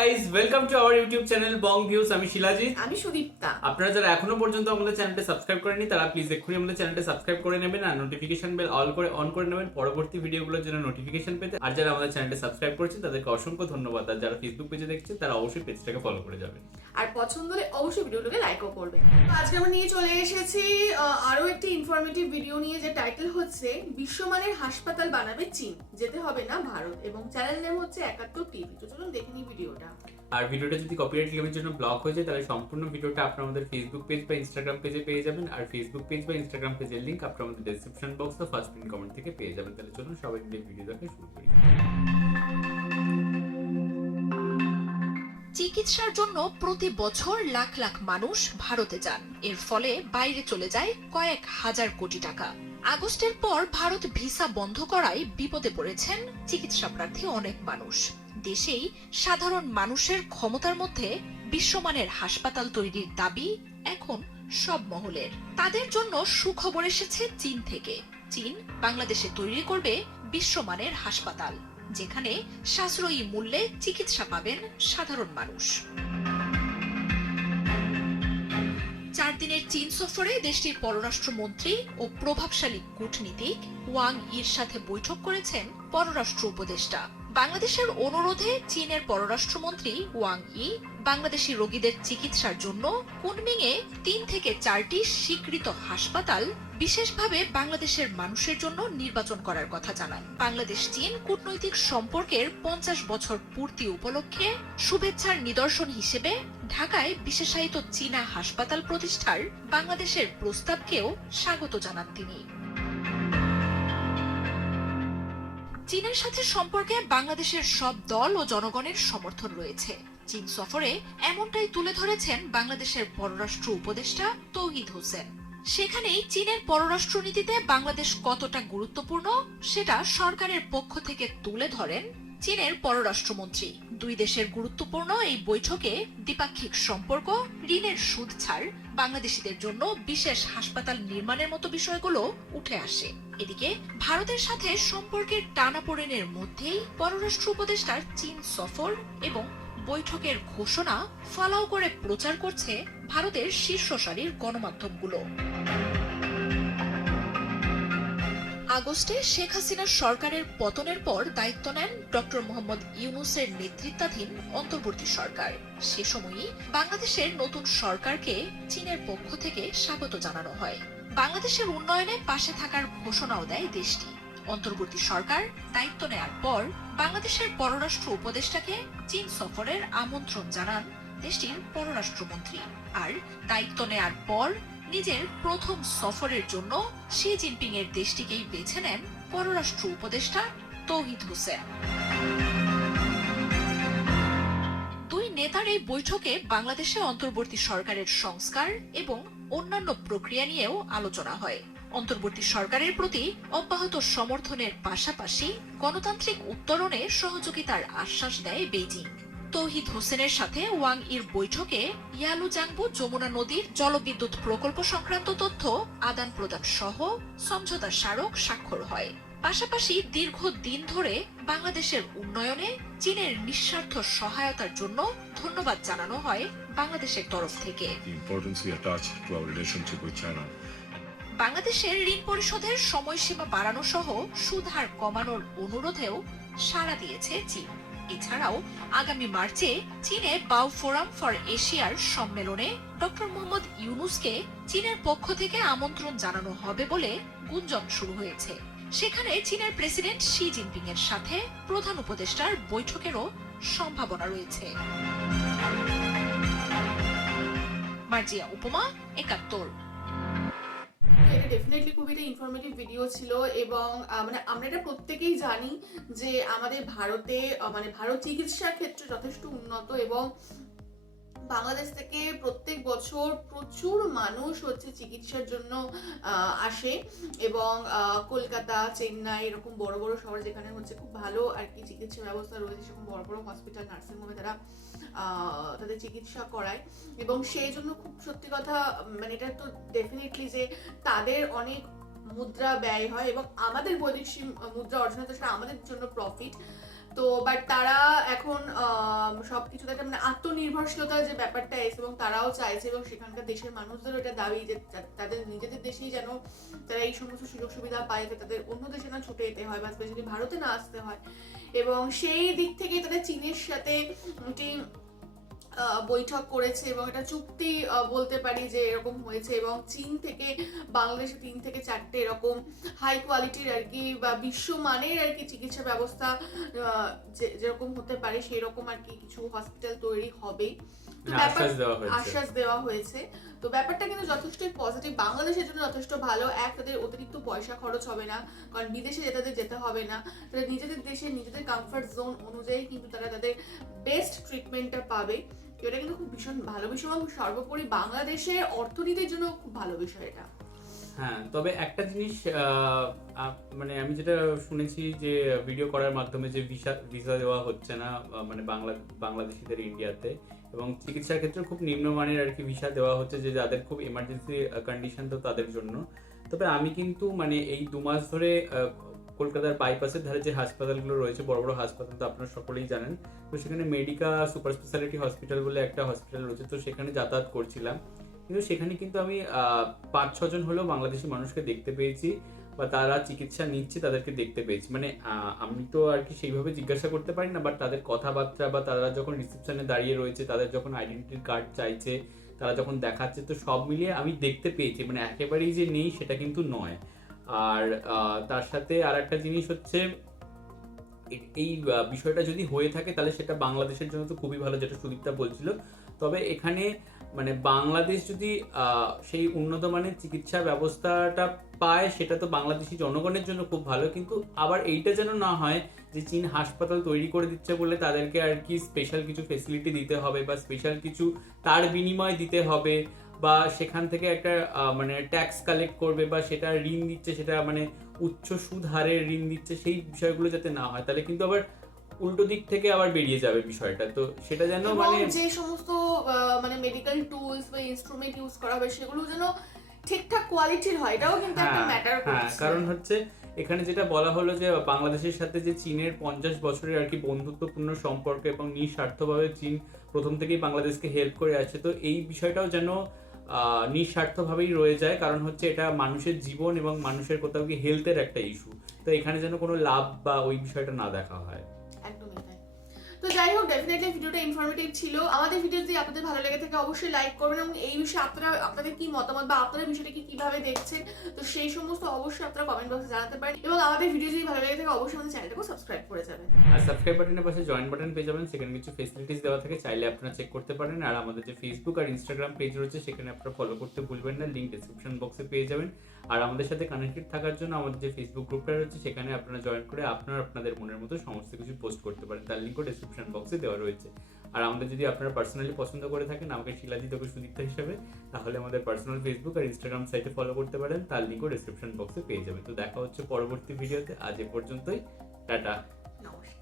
Guys, welcome to our YouTube channel Bong views. আমি শিলাজিৎ, আমি সুদীপ্তা। আপনারা যারা এখনো পর্যন্ত আমাদের চ্যানেলটা সাবস্ক্রাইব করেননি তারা প্লিজ এক্ষুনি আমাদের চ্যানেলটা সাবস্ক্রাইব করে নেবেন আর নোটিফিকেশন বেল অন করে নেবেন পরবর্তী ভিডিওগুলোর জন্য নোটিফিকেশন পেতে। আর যারা আমাদের চ্যানেলটা সাবস্ক্রাইব করেছেন তাদেরকে অসংখ্য ধন্যবাদ। আর যারা ফেসবুক পেজে দেখছেন তারা অবশ্যই পেজটাকে ফলো করে যাবেন আর পছন্দ হলে অবশ্যই ভিডিওটাকে লাইকও করবেন। আজকে আমরা নিয়ে চলে এসেছি আরো একটি ইনফরমেটিভ ভিডিও নিয়ে, যে টাইটেল হচ্ছে বিশ্বমানের হাসপাতাল বানাবে চীন, যেতে হবে না ভারত, এবং চ্যানেল নেম হচ্ছে 71 টিভি। তো চলুন দেখে নিই ভিডিওটা। আর ভিডিওটা যদি কপিরাইট ক্লেমের জন্য ব্লক হয়ে যায় তাহলে সম্পূর্ণ ভিডিওটা আপনারা আমাদের ফেসবুক পেজ বা ইনস্টাগ্রাম পেজে পেয়ে যাবেন। আর ফেসবুক পেজ বা ইনস্টাগ্রাম পেজের লিংক আপনারা আমাদের ডেসক্রিপশন বক্স বা ফার্স্ট পিন কমেন্ট থেকে পেয়ে যাবেন। তাহলে চলুন সবাই মিলে ভিডিও দেখা শুরু করি। চিকিৎসার জন্য প্রতি বছর লাখ লাখ মানুষ ভারতে যান। এর ফলে বাইরে চলে যায় কয়েক হাজার কোটি টাকা। আগস্টের পর ভারত ভিসা বন্ধ করায় বিপদে পড়েছেন চিকিৎসা প্রার্থী অনেক মানুষ। দেশেই সাধারণ মানুষের ক্ষমতার মধ্যে বিশ্বমানের হাসপাতাল তৈরির দাবি এখন সব মহলের। তাদের জন্য সুখবর এসেছে চীন থেকে। চীন বাংলাদেশে তৈরি করবে বিশ্বমানের হাসপাতাল, যেখানে সাশ্রয়ী মূল্যে চিকিৎসা পাবেন সাধারণ মানুষ। 4 দিনের চীন সফরে দেশটির পররাষ্ট্রমন্ত্রী ও প্রভাবশালী কূটনীতিক ওয়াং ইর সাথে বৈঠক করেছেন পররাষ্ট্র উপদেষ্টা। বাংলাদেশের অনুরোধে চীনের পররাষ্ট্রমন্ত্রী ওয়াং ই বাংলাদেশি রোগীদের চিকিৎসার জন্য কুনমিংয়ে 3 থেকে 4টি স্বীকৃত হাসপাতাল বিশেষভাবে বাংলাদেশের মানুষের জন্য নির্বাচন করার কথা জানান। বাংলাদেশ চীন কূটনৈতিক সম্পর্কের 50 বছর পূর্তি উপলক্ষে শুভেচ্ছার নিদর্শন হিসেবে ঢাকায় বিশেষায়িত চীনা হাসপাতাল প্রতিষ্ঠার বাংলাদেশের প্রস্তাবকেও স্বাগত জানান তিনি। চীনের সাথে সম্পর্কে বাংলাদেশের সব দল ও জনগণের সমর্থন রয়েছে। চীন সফরে এমনটাই তুলে ধরেছেন বাংলাদেশের পররাষ্ট্র উপদেষ্টা তৌহিদ হোসেন। সেখানেই চীনের পররাষ্ট্রনীতিতে বাংলাদেশ কতটা গুরুত্বপূর্ণ সেটা সরকারের পক্ষ থেকে তুলে ধরেন চীনের পররাষ্ট্রমন্ত্রী। দুই দেশের গুরুত্বপূর্ণ এই বৈঠকে দ্বিপাক্ষিক সম্পর্ক, ঋণের সুদ ছাড়, বাংলাদেশিদের জন্য বিশেষ হাসপাতাল নির্মাণের মতো বিষয়গুলো উঠে আসে। এদিকে ভারতের সাথে সম্পর্কের টানাপোড়েনের মধ্যেই পররাষ্ট্র উপদেষ্টার চীন সফর এবং বৈঠকের ঘোষণা ফলাও করে প্রচার করছে ভারতের শীর্ষ সারির গণমাধ্যমগুলো। আগস্টে শেখ হাসিনার সরকারের পতনের পর দায়িত্ব নেন ডক্টর মোহাম্মদ ইউনূসের নেতৃত্বাধীন অন্তর্বর্তী সরকার। সে সময়ই বাংলাদেশের নতুন সরকারকে চীনের পক্ষ থেকে স্বাগত জানানো হয়। বাংলাদেশের উন্নয়নে পাশে থাকার ঘোষণাও দেয় দেশটি। অন্তর্বর্তী সরকার দায়িত্ব নেয়ার পর বাংলাদেশের পররাষ্ট্র উপদেষ্টাকে চীন সফরের আমন্ত্রণ জানান দেশটির পররাষ্ট্রমন্ত্রী। আর দায়িত্ব নেয়ার পর নিজের প্রথম সফরের জন্য শি জিনপিং এর দেশটিকেই বেছে নেন পররাষ্ট্র উপদেষ্টা তৌহিদ হোসেন। দুই নেতার এই বৈঠকে বাংলাদেশে অন্তর্বর্তী সরকারের সংস্কার এবং অন্যান্য প্রক্রিয়া নিয়েও আলোচনা হয়। অন্তর্বর্তী সরকারের প্রতি অব্যাহত সমর্থনের পাশাপাশি গণতান্ত্রিক উত্তরণে সহযোগিতার আশ্বাস দেয় বেইজিং। তৌহিদ হোসেনের সাথে ওয়াং ইর বৈঠকে ইয়ালুজাংবু যমুনা নদীর জলবিদ্যুৎ প্রকল্প সংক্রান্ত তথ্য আদান প্রদান সহ সমঝোতা স্মারক স্বাক্ষর হয়। পাশাপাশি দীর্ঘদিন ধরে বাংলাদেশের উন্নয়নে চীনের নিঃস্বার্থ সহায়তার জন্য ধন্যবাদ জানানো হয় বাংলাদেশের তরফ থেকে। বাংলাদেশের ঋণ পরিশোধের সময়সীমা বাড়ানো সহ সুদ হার কমানোর অনুরোধেও সাড়া দিয়েছে চীন। এছাড়াও আগামী মার্চে চীনে বাও ফোরাম ফর এশিয়ার সম্মেলনে ডক্টর মোহাম্মদ ইউনূসকে চীনের পক্ষ থেকে আমন্ত্রণ জানানো হবে বলে গুঞ্জন শুরু হয়েছে। সেখানে চীনের প্রেসিডেন্ট শি জিনপিং এর সাথে প্রধান উপদেষ্টার বৈঠকেরও সম্ভাবনা রয়েছে। মার্জিয়া উপমা, 71। এটা ডেফিনেটলি খুবই একটা ইনফরমেটিভ ভিডিও ছিল, এবং আমরা এটা প্রত্যেকেই জানি যে আমাদের ভারতে ভারত চিকিৎসার ক্ষেত্রে যথেষ্ট উন্নত, এবং বাংলাদেশ থেকে প্রত্যেক বছর প্রচুর মানুষ হচ্ছে চিকিৎসার জন্য আসে, এবং কলকাতা, চেন্নাই এরকম বড় বড় শহর যেখানে হচ্ছে খুব ভালো আর কি চিকিৎসা ব্যবস্থা রয়েছে, সেরকম বড় বড় হসপিটাল, নার্সিং হোমে তারা তাদের চিকিৎসা করায়। এবং সেই জন্য খুব সত্যি কথা এটা তো ডেফিনেটলি যে তাদের অনেক মুদ্রা ব্যয় হয়, এবং আমাদের বৈদেশিক মুদ্রা অর্জনে তো সেটা আমাদের জন্য প্রফিট। তো বাট তারা এখন সবকিছুতে একটা মানে আত্মনির্ভরশীলতার যে ব্যাপারটা এসে এবং তারাও চাইছে এবং সেখানকার দেশের মানুষদেরও এটা দাবি যে তাদের নিজেদের দেশেই যেন তারা এই সমস্ত সুযোগ সুবিধা পায়, যে তাদের অন্য দেশে না ছুটে যেতে হয় বা স্পেশালি ভারতে না আসতে হয়। এবং সেই দিক থেকে তারা চীনের সাথে একটি বৈঠক করেছে এবং এটা চুক্তি বলতে পারি যে এরকম হয়েছে। এবং চীন থেকে বাংলাদেশে 3 থেকে 4টে এরকম হাই কোয়ালিটির আর কি বা বিশ্বমানের আর কি চিকিৎসা ব্যবস্থা যেরকম হতে পারে সেই রকম আর কি কিছু হসপিটাল তৈরি হবে, তো আশ্বাস দেওয়া হয়েছে। তো ব্যাপারটা কিন্তু যথেষ্টই পজিটিভ, বাংলাদেশের জন্য যথেষ্ট ভালো। তাদের অতিরিক্ত পয়সা খরচ হবে না, কারণ বিদেশে তাদের যেতে হবে না, তারা নিজেদের দেশে নিজেদের কমফর্ট জোন অনুযায়ী কিন্তু তারা তাদের বেস্ট ট্রিটমেন্টটা পাবে। এটা কিন্তু খুব ভীষণ ভালো বিষয় এবং সর্বোপরি বাংলাদেশের অর্থনীতির জন্য খুব ভালো বিষয় এটা। হ্যাঁ, তবে একটা জিনিস মানে আমি যেটা শুনেছি যে ভিডিও করার মাধ্যমে যে ভিসা দেওয়া হচ্ছে না মানে বাংলাদেশিদের ইন্ডিয়াতে, এবং চিকিৎসার ক্ষেত্রে খুব নিম্নমানের আর কি ভিসা দেওয়া হচ্ছে যে যাদের খুব এমার্জেন্সি কন্ডিশন তো তাদের জন্য। তবে আমি কিন্তু মানে এই 2 মাস ধরে কলকাতার বাইপাসের ধারে যে হাসপাতালগুলো রয়েছে, বড় বড় হাসপাতাল তো আপনারা সকলেই জানেন, তো সেখানে মেডিকা সুপার স্পেশালিটি হসপিটাল বলে একটা হসপিটাল রয়েছে, তো সেখানে যাতায়াত করছিলাম। কিন্তু সেখানে কিন্তু আমি 5-6 জন হলেও বাংলাদেশি মানুষকে দেখতে পেয়েছি বা তারা চিকিৎসা নিচ্ছে তাদেরকে দেখতে পেয়েছি। মানে আমি তো আর কি সেইভাবে জিজ্ঞাসা করতে পারি না, বাট তাদের কথাবার্তা বা তারা যখন রিসেপশনে দাঁড়িয়ে রয়েছে, তাদের যখন আইডেন্টি কার্ড চাইছে, তারা যখন দেখাচ্ছে, তো সব মিলিয়ে আমি দেখতে পেয়েছি, মানে একেবারেই যে নেই সেটা কিন্তু নয়। আর তার সাথে আর একটা জিনিস হচ্ছে এই বিষয়টা যদি হয়ে থাকে তাহলে সেটা বাংলাদেশের জন্য তো খুবই ভালো, যেটা সুদীপ্তা বলছিল। তবে এখানে মানে বাংলাদেশ যদি সেই উন্নত মানের চিকিৎসা ব্যবস্থাটা পায় সেটা তো বাংলাদেশি জনগণের জন্য খুব ভালো, কিন্তু আবার এইটা যেন না হয় যে চীন হাসপাতাল তৈরি করে দিচ্ছে বলে তাদেরকে আর কি স্পেশাল কিছু ফেসিলিটি দিতে হবে বা স্পেশাল কিছু তার বিনিময় দিতে হবে, বা সেখান থেকে একটা মানে ট্যাক্স কালেক্ট করবে বা সেটা ঋণ দিচ্ছে, সেটা মানে উচ্চ সুদ হারের ঋণ দিচ্ছে, সেই বিষয়গুলো যাতে না হয়, তাহলে কিন্তু আবার উল্টো দিক থেকে আবার বেরিয়ে যাবে বিষয়টা। তো সেটা যেন মানে যে সমস্ত মানে মেডিকেল টুলস বা ইনস্ট্রুমেন্ট ইউজ করা হবে সেগুলো যেন ঠিকঠাক কোয়ালিটির হয়, এটাও কিন্তু একটা ম্যাটার করছে। কারণ হচ্ছে এখানে যেটা বলা হলো যে বাংলাদেশের সাথে যে চীনের 50 বছরের আর কি বন্ধুত্বপূর্ণ সম্পর্ক এবং নিঃস্বার্থভাবে চীন প্রথম থেকেই বাংলাদেশকে হেল্প করে আসছে, তো এই বিষয়টাও যেন নিঃস্বার্থভাবেই রয়ে যায়, কারণ হচ্ছে এটা মানুষের জীবন এবং মানুষের কোথাও কি হেলথের একটা ইস্যু, তো এখানে যেন কোনো লাভ বা ওই বিষয়টা না দেখা হয়। একদমই তাই। তো যাই হোক, ডেফিনেটলি ভিডিওটা ইনফরমেটিভ ছিল। আমাদের ভিডিও যদি আপনাদের ভালো লেগে থাকে অবশ্যই লাইক করবেন এবং এই বিষয়ে আপনাদের কি মতামত বা আপনারা বিষয়টাকে কিভাবে দেখছেন, তো সেই সমস্ত অবশ্যই আপনারা কমেন্ট বক্সে জানাতে পারেন। এবং আমাদের ভিডিও যদি ভালো লেগে থাকে অবশ্যই আমাদের চ্যানেলটাকে সাবস্ক্রাইব করে যাবেন। আর সাবস্ক্রাইব বাটনের পাশে জয়েন বাটন পেয়ে যাবেন, সেখানে কিছু ফেসিলিটিস দেওয়া থাকে, চাইলে আপনারা চেক করতে পারেন। আর আমাদের যে ফেসবুক আর ইনস্টাগ্রাম পেজ রয়েছে সেখানে আপনারা ফলো করতে ভুলবেন না, লিংক ডেসক্রিপশন বক্সে পেয়ে যাবেন। আর আমাদের সাথে কানেক্টেড থাকার জন্য আমাদের যে ফেসবুক গ্রুপটা রয়েছে সেখানে আপনারা জয়েন করে আপনাদের মনের মতো সমস্ত কিছু পোস্ট করতে পারেন, তার লিঙ্কও ডেসক্রিপশন বক্সে দেওয়া রয়েছে। আর আমাদের যদি আপনারা পার্সোনালি পছন্দ করে থাকেন আমাকে শিলাজিৎ ওকে সুদীপ্তা হিসেবে, তাহলে আমাদের পার্সোনাল ফেসবুক আর ইনস্টাগ্রাম সাইটে ফলো করতে পারেন, তার লিঙ্কও ডেসক্রিপশন বক্সে পেয়ে যাবেন। তো দেখা হচ্ছে পরবর্তী ভিডিওতে, আজ এ পর্যন্তই, টাটা। নমস্কার।